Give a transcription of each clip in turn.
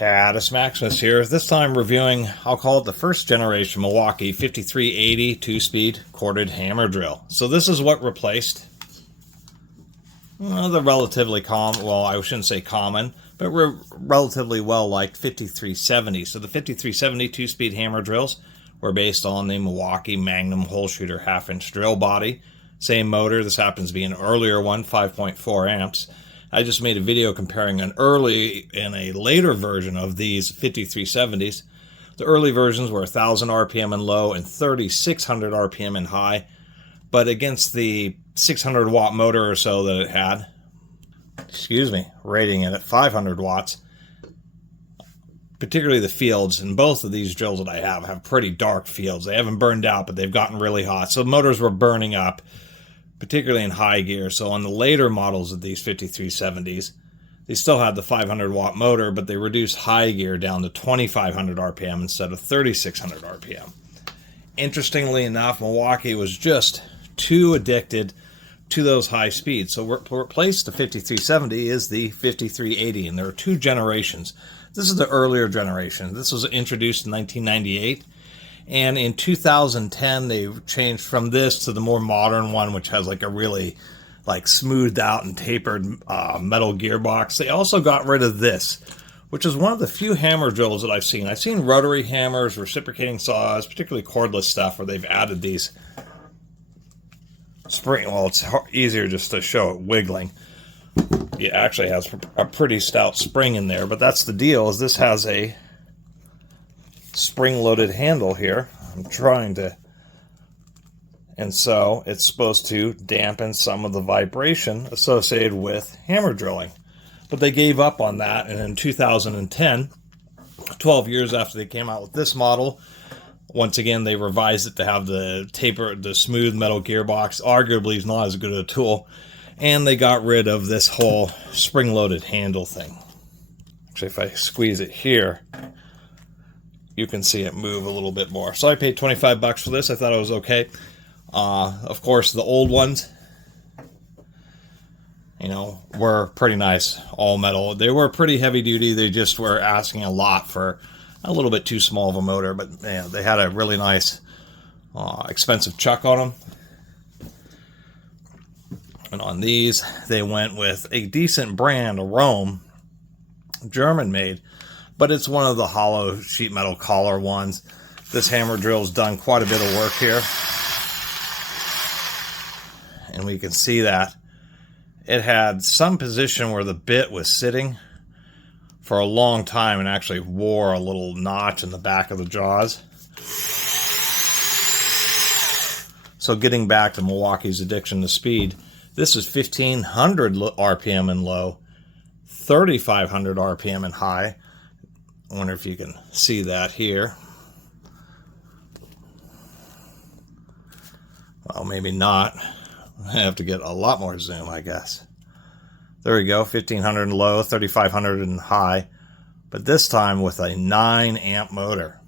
Catus Maximus here, this time reviewing, I'll call it the first generation Milwaukee 5380 2-speed corded hammer drill. So this is what replaced the relatively common, well, I shouldn't say common, but relatively well-liked 5370. So the 5370 2-speed hammer drills were based on the Milwaukee Magnum hole shooter half-inch drill body. Same motor, this happens to be an earlier one, 5.4 amps. I just made a video comparing an early and a later version of these 5370s. The early versions were 1,000 RPM in low and 3,600 RPM in high, but against the 600 watt motor or so that it had, rating it at 500 watts, particularly the fields, and both of these drills that I have pretty dark fields. They haven't burned out, but they've gotten really hot. So motors were burning up, particularly in high gear. So on the later models of these 5370s, they still had the 500 watt motor, but they reduced high gear down to 2,500 RPM instead of 3,600 RPM. Interestingly enough, Milwaukee was just too addicted to those high speeds. So what replaced the 5370 is the 5380, and there are two generations. This is the earlier generation. This was introduced in 1998. And in 2010, they changed from this to the more modern one, which has like a really smoothed out and tapered metal gearbox. They also got rid of this, which is one of the few hammer drills that I've seen. I've seen rotary hammers, reciprocating saws, particularly cordless stuff, where they've added these spring. Well, it's easier just to show it wiggling. It actually has a pretty stout spring in there, but that's the deal, is this has a spring-loaded handle here. And so it's supposed to dampen some of the vibration associated with hammer drilling. But they gave up on that, and in 2010, 12 years after they came out with this model, once again they revised it to have the smooth metal gearbox. Arguably is not as good a tool, and they got rid of this whole spring-loaded handle thing. Actually, if I squeeze it here, you can see it move a little bit more. So I paid 25 bucks for this. I thought it was okay. Of course, the old ones, were pretty nice, all metal. They were pretty heavy duty. They just were asking a lot for a little bit too small of a motor, but they had a really nice, expensive chuck on them. And on these, they went with a decent brand, a Rome, German-made, but it's one of the hollow sheet metal collar ones. This hammer drill's done quite a bit of work here, and we can see that it had some position where the bit was sitting for a long time and actually wore a little notch in the back of the jaws. So getting back to Milwaukee's addiction to speed, this is 1,500 RPM in low, 3,500 RPM in high. I wonder if you can see that here. Well, maybe not. I have to get a lot more zoom, I guess. There we go, 1,500 in low, 3,500 in high, but this time with a 9 amp motor.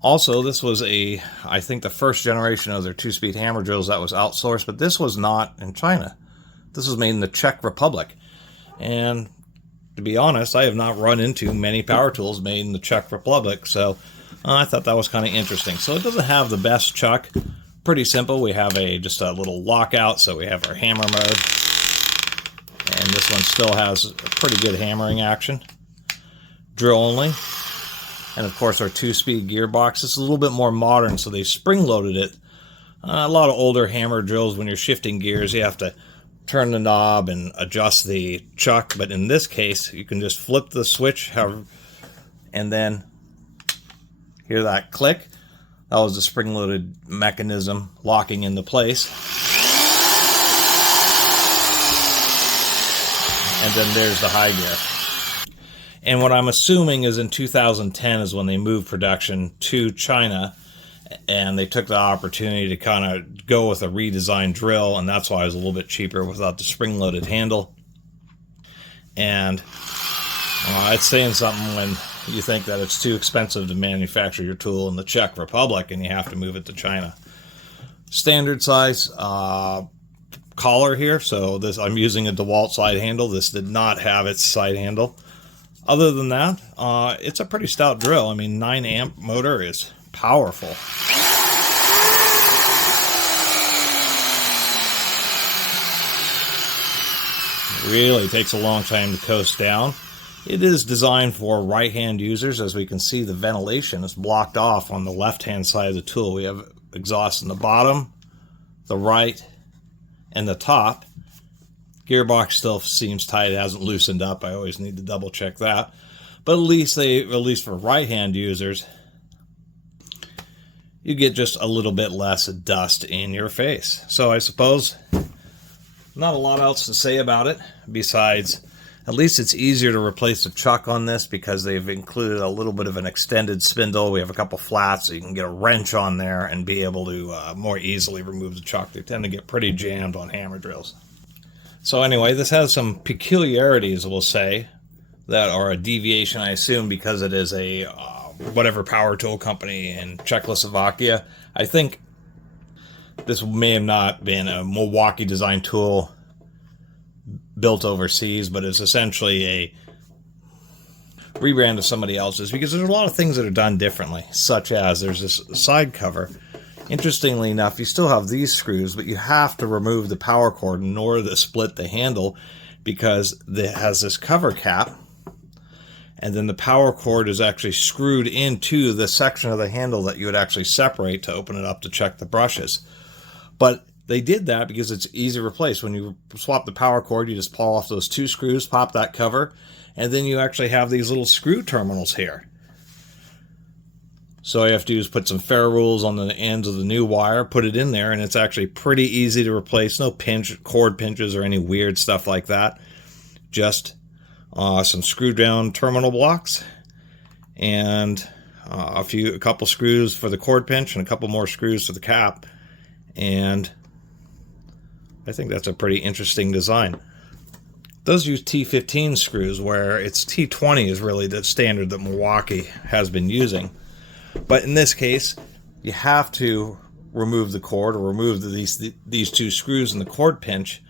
Also, this was I think the first generation of their 2-speed hammer drills that was outsourced, but this was not in China. This was made in the Czech Republic. And to be honest, I have not run into many power tools made in the Czech Republic, so I thought that was kind of interesting. So it doesn't have the best chuck. Pretty simple. We have just a little lockout, so we have our hammer mode. And this one still has a pretty good hammering action. Drill only. And of course our 2-speed gearbox. This is a little bit more modern, so they spring-loaded it. A lot of older hammer drills, when you're shifting gears, you have to turn the knob and adjust the chuck, but in this case you can just flip the switch and then hear that click. That was the spring-loaded mechanism locking into place. And then there's the high gear. And what I'm assuming is in 2010 is when they moved production to China, and they took the opportunity to kind of go with a redesigned drill, and that's why it was a little bit cheaper without the spring-loaded handle. And it's saying something when you think that it's too expensive to manufacture your tool in the Czech Republic and you have to move it to China. Standard size collar here, so this I'm using a DeWalt side handle. This did not have its side handle. Other than that, it's a pretty stout drill. I mean, 9 amp motor is powerful. It really takes a long time to coast down. It is designed for right-hand users. As we can see, the ventilation is blocked off on the left-hand side of the tool. We have exhaust in the bottom, the right, and the top. Gearbox still seems tight. It hasn't loosened up. I always need to double check that. But at least for right-hand users, you get just a little bit less dust in your face. So I suppose not a lot else to say about it besides at least it's easier to replace the chuck on this because they've included a little bit of an extended spindle. We have a couple flats so you can get a wrench on there and be able to more easily remove the chuck. They tend to get pretty jammed on hammer drills. So anyway, this has some peculiarities, we'll say, that are a deviation, I assume, because it is a whatever power tool company in Czechoslovakia. I think this may have not been a Milwaukee design tool built overseas, but it's essentially a rebrand of somebody else's, because there's a lot of things that are done differently, such as there's this side cover. Interestingly enough, you still have these screws, but you have to remove the power cord in order to split the handle, because it has this cover cap, and then the power cord is actually screwed into the section of the handle that you would actually separate to open it up to check the brushes. But they did that because it's easy to replace. When you swap the power cord, you just pull off those 2 screws, pop that cover, and then you actually have these little screw terminals here. So all you have to do is put some ferrules on the ends of the new wire, put it in there, and it's actually pretty easy to replace. No cord pinches or any weird stuff like that. Just some screw down terminal blocks and a couple screws for the cord pinch and a couple more screws for the cap. And I think that's a pretty interesting design. It does use T15 screws, where it's T20 is really the standard that Milwaukee has been using. But in this case, you have to remove the cord or remove these 2 screws in the cord pinch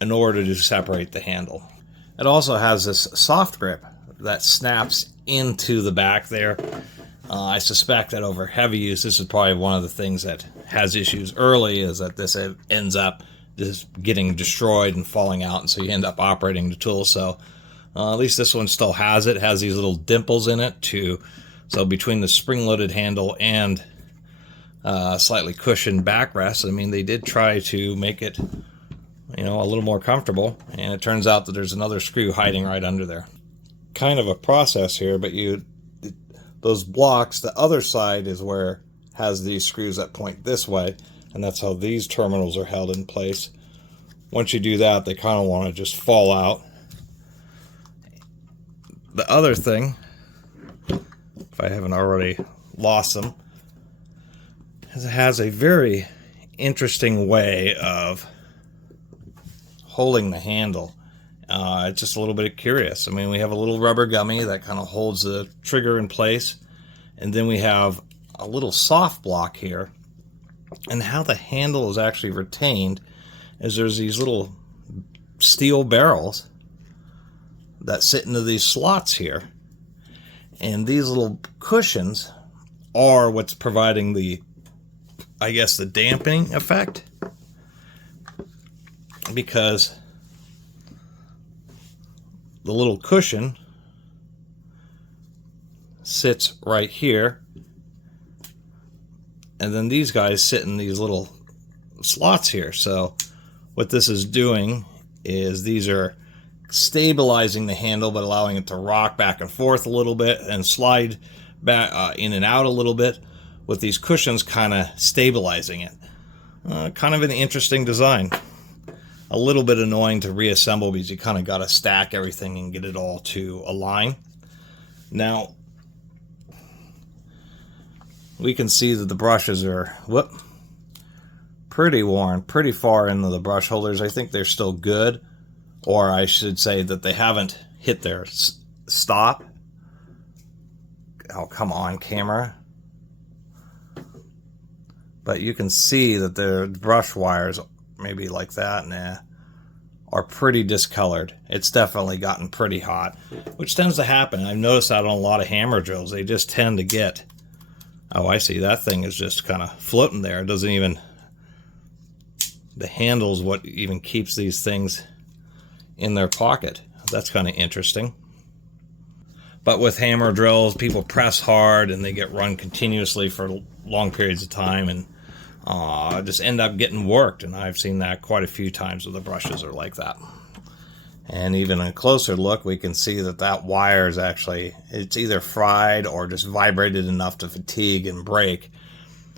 in order to separate the handle. It also has this soft grip that snaps into the back there. I suspect that over heavy use, this is probably one of the things that has issues early, is that this ends up just getting destroyed and falling out, and so you end up operating the tool. So at least this one still has it. It has these little dimples in it so between the spring-loaded handle and slightly cushioned backrest, I mean, they did try to make it, a little more comfortable, and it turns out that there's another screw hiding right under there. Kind of a process here, but those blocks, the other side is where it has these screws that point this way, and that's how these terminals are held in place. Once you do that, they kind of want to just fall out. The other thing, if I haven't already lost them, is it has a very interesting way of holding the handle. It's just a little bit curious. I mean, we have a little rubber gummy that kind of holds the trigger in place, and then we have a little soft block here. And how the handle is actually retained is there's these little steel barrels that sit into these slots here, and these little cushions are what's providing the dampening effect, because the little cushion sits right here, and then these guys sit in these little slots here. So what this is doing is these are stabilizing the handle, but allowing it to rock back and forth a little bit and slide back in and out a little bit, with these cushions kind of stabilizing it. Kind of an interesting design. A little bit annoying to reassemble because you kind of got to stack everything and get it all to align. Now, we can see that the brushes are pretty worn, pretty far into the brush holders. I think they're still good, or I should say that they haven't hit their stop. Oh, come on, camera. But you can see that the brush wires, maybe like that, are pretty discolored. It's definitely gotten pretty hot, which tends to happen. I've noticed that on a lot of hammer drills. They just tend to get, oh, I see, that thing is just kind of floating there. It doesn't even, the handle's what even keeps these things in their pocket. That's kind of interesting. But with hammer drills, people press hard and they get run continuously for long periods of time and just end up getting worked. And I've seen that quite a few times with the brushes are like that. And even a closer look, we can see that that wire is actually, it's either fried or just vibrated enough to fatigue and break.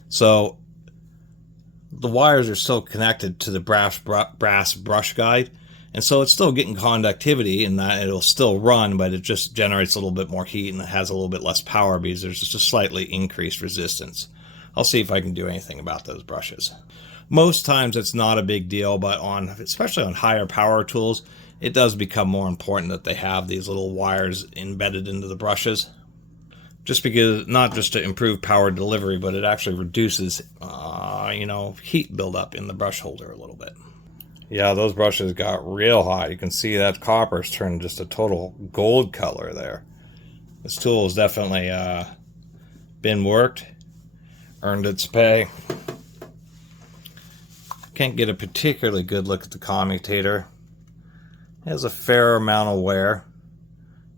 So the wires are still connected to the brass brush guide. And so it's still getting conductivity and that it'll still run, but it just generates a little bit more heat and it has a little bit less power because there's just a slightly increased resistance. I'll see if I can do anything about those brushes. Most times it's not a big deal, but especially on higher power tools, it does become more important that they have these little wires embedded into the brushes. Just because, not just to improve power delivery, but it actually reduces, heat buildup in the brush holder a little bit. Yeah, those brushes got real hot. You can see that copper's turned just a total gold color there. This tool has definitely been worked, earned its pay. Can't get a particularly good look at the commutator. It has a fair amount of wear.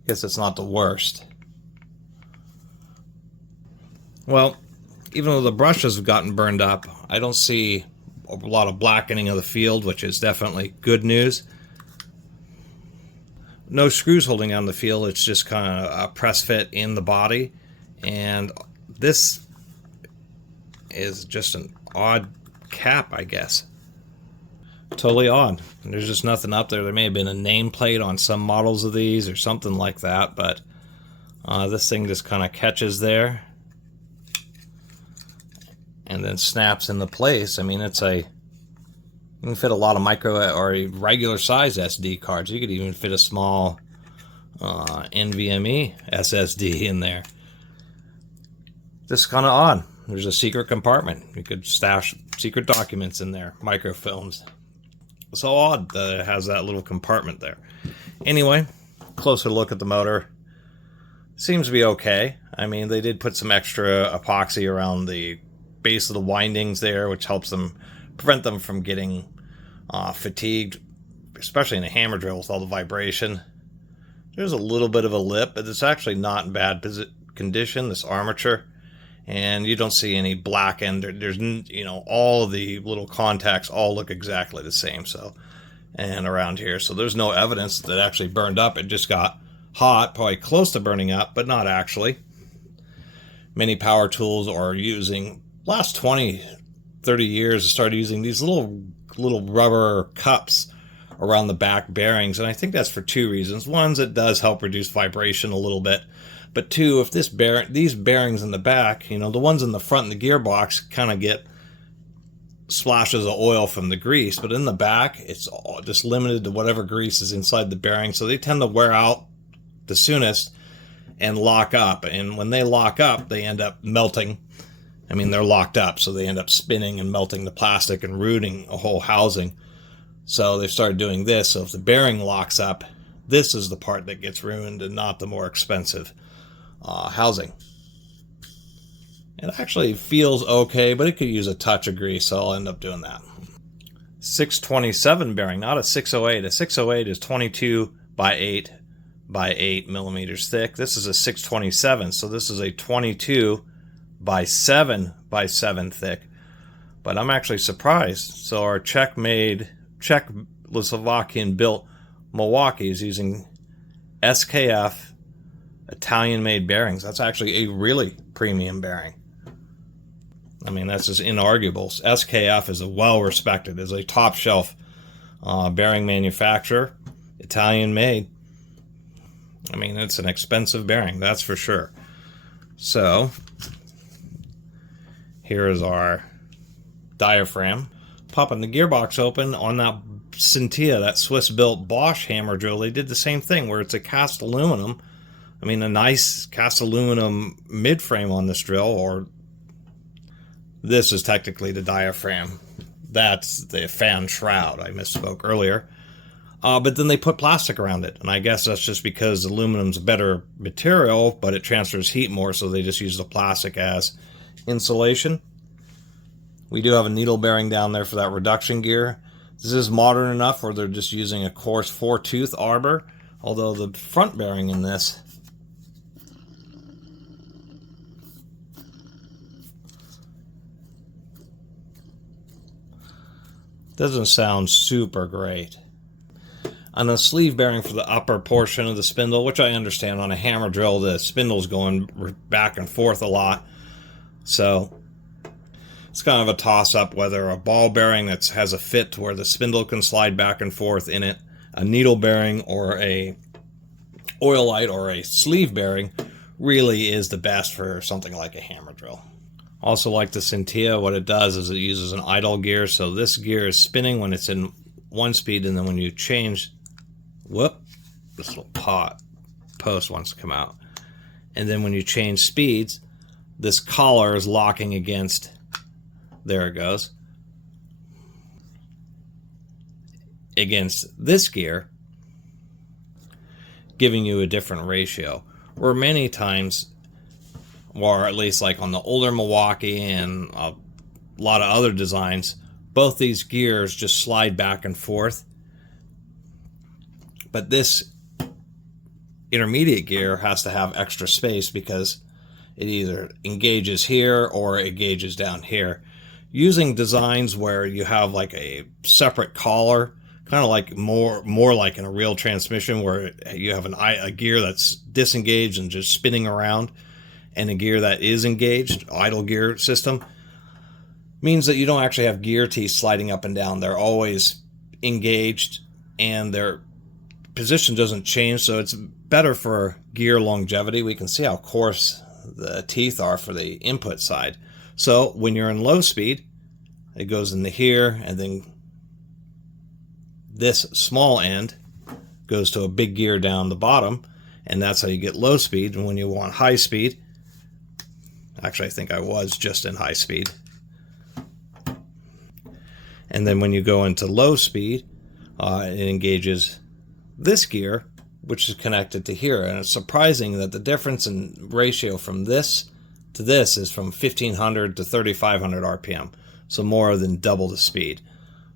Guess it's not the worst. Well, even though the brushes have gotten burned up, I don't see a lot of blackening of the field, which is definitely good news. No screws holding on the field, it's just kind of a press fit in the body. And this is just an odd cap, I guess. Totally odd. There's just nothing up there. There may have been a nameplate on some models of these or something like that, but this thing just kind of catches there and then snaps into place. I mean, you can fit a lot of micro or regular size SD cards. You could even fit a small NVMe SSD in there. This is kind of odd. There's a secret compartment. You could stash secret documents in there, microfilms. It's so odd that it has that little compartment there. Anyway, closer look at the motor. Seems to be okay. I mean, they did put some extra epoxy around the base of the windings there, which helps them prevent them from getting fatigued, especially in a hammer drill with all the vibration. There's a little bit of a lip, but it's actually not in bad condition, this armature. And you don't see any black end. There's, all the little contacts all look exactly the same. So, and around here, so there's no evidence that it actually burned up. It just got hot, probably close to burning up, but not actually. Many power tools are using, last 20, 30 years, started using these little rubber cups around the back bearings. And I think that's for two reasons. One is it does help reduce vibration a little bit. But two, if these bearings in the back, the ones in the front in the gearbox kind of get splashes of oil from the grease. But in the back, it's all just limited to whatever grease is inside the bearing. So they tend to wear out the soonest and lock up. And when they lock up, they end up melting. I mean, they're locked up, so they end up spinning and melting the plastic and ruining a whole housing. So they've started doing this. So if the bearing locks up, this is the part that gets ruined and not the more expensive housing. It actually feels okay, but it could use a touch of grease, so I'll end up doing that. 627 bearing, not a 608. A 608 is 22 by 8 by 8 millimeters thick. This is a 627, so this is a 22 by 7 by 7 thick. But I'm actually surprised. So our Czech-made, Czechoslovakian built Milwaukee is using SKF Italian-made bearings. That's actually a really premium bearing. I mean, that's just inarguable. SKF is well-respected, is a top-shelf bearing manufacturer, Italian-made. I mean, it's an expensive bearing, that's for sure. So, here is our diaphragm. Popping the gearbox open on that Cintia, that Swiss-built Bosch hammer drill, they did the same thing, where it's a cast aluminum. I mean, a nice cast aluminum mid-frame on this drill, or this is technically the diaphragm. That's the fan shroud. I misspoke earlier. But then they put plastic around it. And I guess that's just because aluminum's a better material, but it transfers heat more, so they just use the plastic as insulation. We do have a needle bearing down there for that reduction gear. This is modern enough where they're just using a coarse 4-tooth arbor, although the front bearing in this doesn't sound super great. On a sleeve bearing for the upper portion of the spindle, which I understand on a hammer drill, the spindle's going back and forth a lot. So it's kind of a toss-up whether a ball bearing that has a fit to where the spindle can slide back and forth in it, a needle bearing, or a oilite or a sleeve bearing really is the best for something like a hammer drill. Also, like the Cintia, what it does is it uses an idle gear, so this gear is spinning when it's in one speed, and then when you change, this little post wants to come out, and then when you change speeds, this collar is locking against, there it goes, against this gear, giving you a different ratio. Or many times, or at least like on the older Milwaukee and a lot of other designs, both these gears just slide back and forth. But this intermediate gear has to have extra space because it either engages here or it engages down here. Using designs where you have like a separate collar, kind of like more like in a real transmission where you have a gear that's disengaged and just spinning around, and a gear that is engaged, idle gear system, means that you don't actually have gear teeth sliding up and down. They're always engaged and their position doesn't change, so it's better for gear longevity. We can see how coarse the teeth are for the input side. So when you're in low speed, it goes into here, and then this small end goes to a big gear down the bottom, and that's how you get low speed. And when you want high speed, actually I think I was just in high speed, and then when you go into low speed, it engages this gear, which is connected to here. And it's surprising that the difference in ratio from this to this is from 1500 to 3500 RPM, so more than double the speed.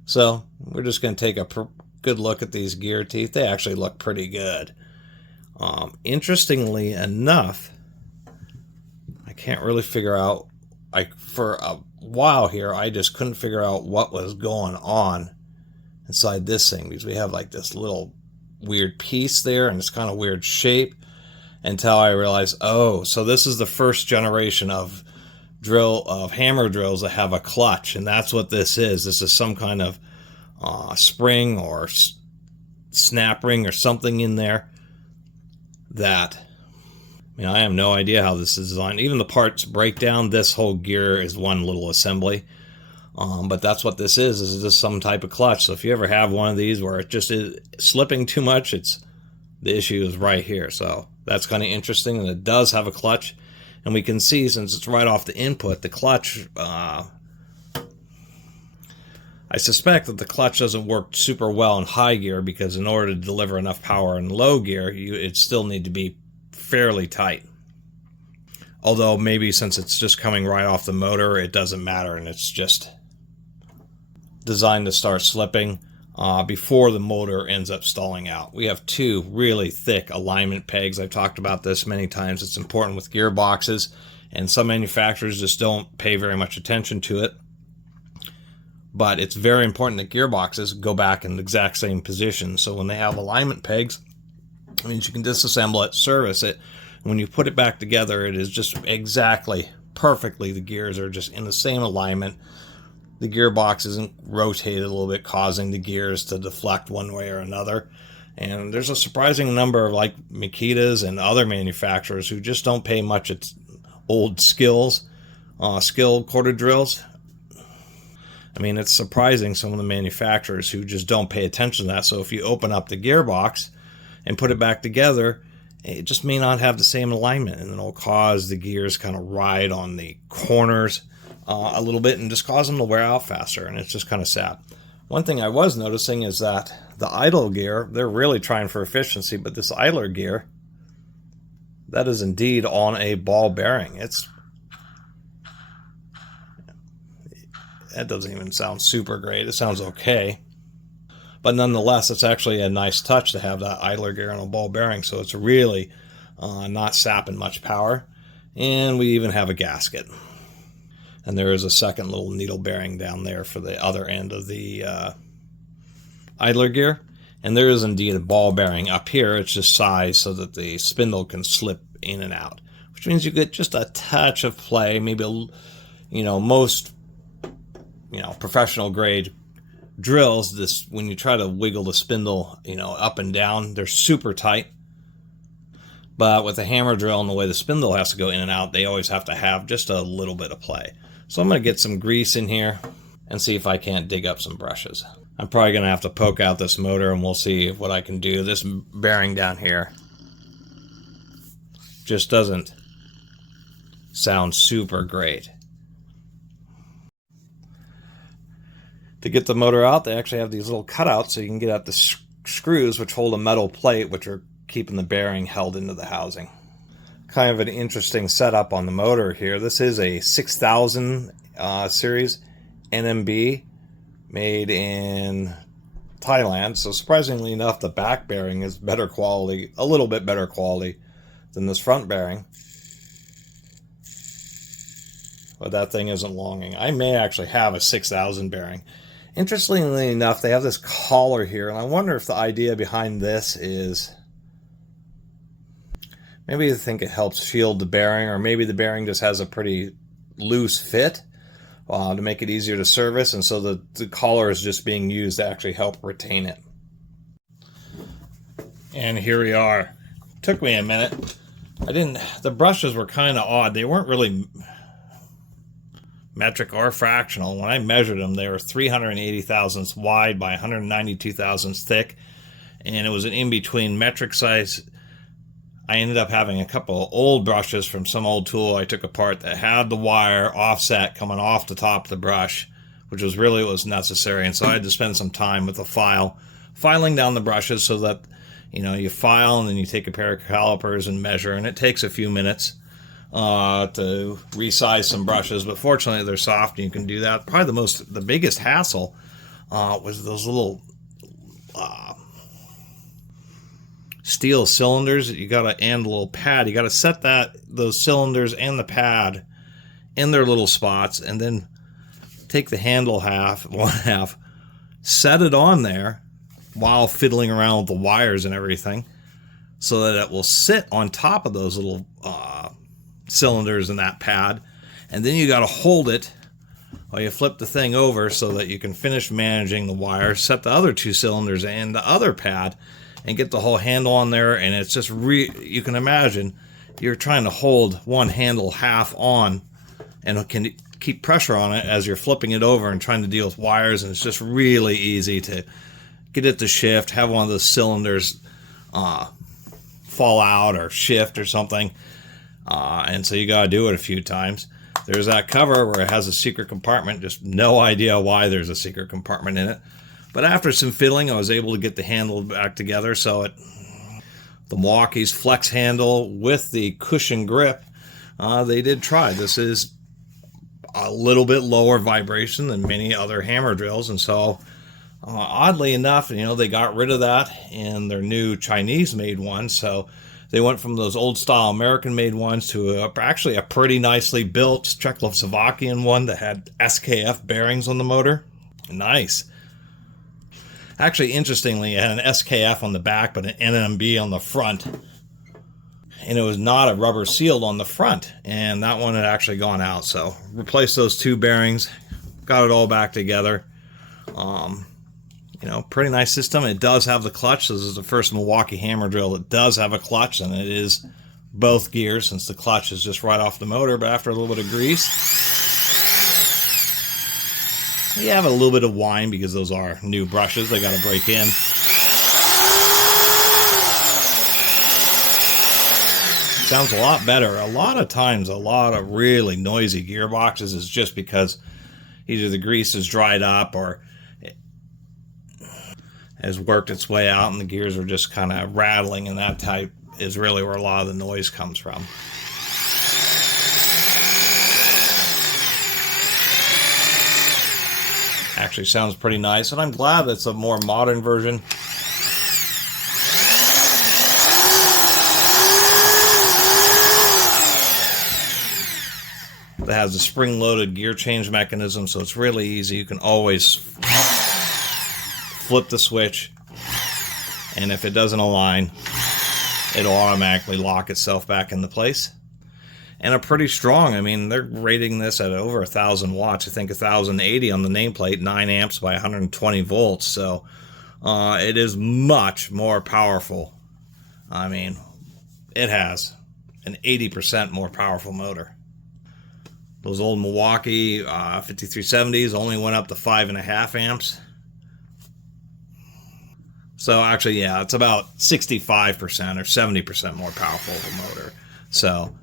So we're just going to take a good look at these gear teeth. They actually look pretty good. Interestingly enough, I can't really figure out, for a while here, I just couldn't figure out what was going on inside this thing, because we have like this little weird piece there, and it's kind of weird shape, until I realized, oh, so this is the first generation of hammer drills that have a clutch, and that's what this is. This is some kind of spring or snap ring or something in there that, I have no idea how this is designed. Even the parts break down. This whole gear is one little assembly. But that's what this is. This is just some type of clutch. So if you ever have one of these where it just is slipping too much, the issue is right here. So that's kind of interesting. And it does have a clutch. And we can see, since it's right off the input, the clutch, I suspect that the clutch doesn't work super well in high gear, because in order to deliver enough power in low gear, it still need to be fairly tight. Although maybe since it's just coming right off the motor, it doesn't matter, and it's just designed to start slipping before the motor ends up stalling out. We have two really thick alignment pegs. I've talked about this many times. It's important with gearboxes, and some manufacturers just don't pay very much attention to it. But it's very important that gearboxes go back in the exact same position. So when they have alignment pegs, it means you can disassemble it, service it. When you put it back together, it is just exactly, perfectly, the gears are just in the same alignment. The gearbox isn't rotated a little bit, causing the gears to deflect one way or another. And there's a surprising number of like Makitas and other manufacturers who just don't pay much at old skill quarter drills. It's surprising, some of the manufacturers who just don't pay attention to that. So if you open up the gearbox and put it back together, it just may not have the same alignment, and it'll cause the gears kind of ride on the corners a little bit and just cause them to wear out faster, and it's just kind of sad. One thing I was noticing is that the idle gear, they're really trying for efficiency, but this idler gear, that is indeed on a ball bearing. That doesn't even sound super great. It sounds okay. But nonetheless, it's actually a nice touch to have that idler gear on a ball bearing, so it's really not sapping much power. And we even have a gasket. And there is a second little needle bearing down there for the other end of the idler gear. And there is indeed a ball bearing up here. It's just sized so that the spindle can slip in and out, which means you get just a touch of play. Maybe, most, professional grade drills, when you try to wiggle the spindle, up and down, they're super tight. But with a hammer drill and the way the spindle has to go in and out, they always have to have just a little bit of play. So I'm going to get some grease in here and see if I can't dig up some brushes. I'm probably going to have to poke out this motor and we'll see what I can do. This bearing down here just doesn't sound super great. To get the motor out, they actually have these little cutouts so you can get at the screws which hold a metal plate which are keeping the bearing held into the housing. Kind of an interesting setup on the motor here. This is a 6000 series NMB made in Thailand. So surprisingly enough, the back bearing is better quality, a little bit better quality than this front bearing. But that thing isn't longing. I may actually have a 6000 bearing. Interestingly enough, they have this collar here, and I wonder if the idea behind this is maybe they think it helps shield the bearing, or maybe the bearing just has a pretty loose fit to make it easier to service, and so the collar is just being used to actually help retain it. And here we are. Took me a minute. The brushes were kind of odd. They weren't really metric or fractional. When I measured them, they were 380 thousandths wide by 192 thousandths thick, and it was an in-between metric size. I ended up having a couple of old brushes from some old tool I took apart that had the wire offset coming off the top of the brush, which was really what was necessary. And so I had to spend some time with the filing down the brushes so that, you file and then you take a pair of calipers and measure, and it takes a few minutes to resize some brushes, but fortunately they're soft and you can do that. Probably the biggest hassle was those little steel cylinders that you gotta, and a little pad. You gotta set those cylinders and the pad in their little spots, and then take the handle one half, set it on there while fiddling around with the wires and everything, so that it will sit on top of those little cylinders and that pad, and then you got to hold it while you flip the thing over so that you can finish managing the wire, set the other two cylinders and the other pad, and get the whole handle on there. And it's just you can imagine you're trying to hold one handle half on and can keep pressure on it as you're flipping it over and trying to deal with wires, and it's just really easy to get it to shift, have one of those cylinders fall out or shift or something, and so you got to do it a few times. There's that cover where it has a secret compartment. Just no idea why there's a secret compartment in it. But after some fiddling, I was able to get the handle back together. So the Milwaukee's flex handle with the cushion grip, they did try. This is a little bit lower vibration than many other hammer drills, and so oddly enough, they got rid of that in their new Chinese-made ones. So they went from those old-style American-made ones to actually a pretty nicely built Czechoslovakian one that had SKF bearings on the motor. Nice. Actually, interestingly, it had an SKF on the back, but an NMB on the front. And it was not a rubber sealed on the front, and that one had actually gone out. So replaced those two bearings, got it all back together. Pretty nice system. It does have the clutch. This is the first Milwaukee hammer drill that does have a clutch, and it is both gears, since the clutch is just right off the motor. But after a little bit of grease, you have a little bit of whine because those are new brushes. They got to break in. Sounds a lot better. A lot of times, a lot of really noisy gearboxes is just because either the grease is dried up or has worked its way out, and the gears are just kind of rattling, and that type is really where a lot of the noise comes from. Actually sounds pretty nice, and I'm glad it's a more modern version. That has a spring-loaded gear change mechanism, so it's really easy. You can always flip the switch, and if it doesn't align, it'll automatically lock itself back into place. And a pretty strong, I mean, they're rating this at over 1,000 watts. I think 1,080 on the nameplate, 9 amps by 120 volts. So it is much more powerful. I mean, it has an 80% more powerful motor. Those old Milwaukee 5370s only went up to 5.5 amps. So actually, yeah, it's about 65% or 70% more powerful of a motor. So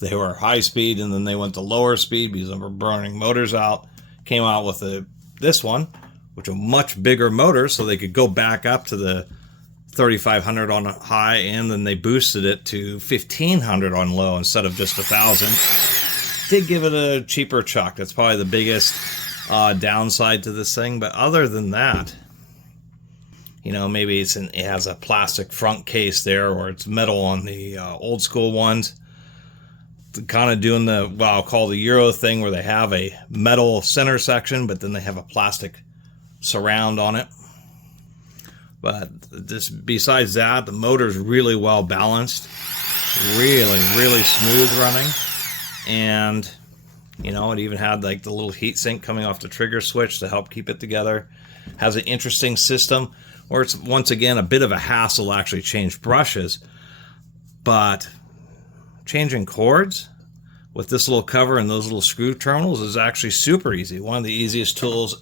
they were high speed, and then they went to lower speed because they were burning motors out. Came out with this one, which are much bigger motors, so they could go back up to the 3,500 on high, and then they boosted it to 1,500 on low instead of just 1,000. Did give it a cheaper chuck. That's probably the biggest downside to this thing. But other than that, you know, maybe it has a plastic front case there, or it's metal on the old school ones. Kind of doing the, well, I'll call the Euro thing, where they have a metal center section, but then they have a plastic surround on it. But just besides that, the motor's really well balanced, really smooth running. And, you know, it even had like the little heat sink coming off the trigger switch to help keep it together. Has an interesting system where it's, once again, a bit of a hassle to actually change brushes, but changing cords with this little cover and those little screw terminals is actually super easy. One of the easiest tools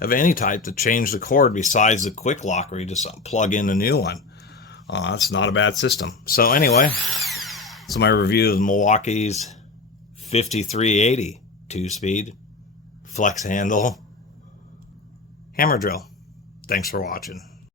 of any type to change the cord besides the quick lock, where you just plug in a new one. It's not a bad system. So anyway, so my review of Milwaukee's 5380 2-speed flex handle hammer drill. Thanks for watching.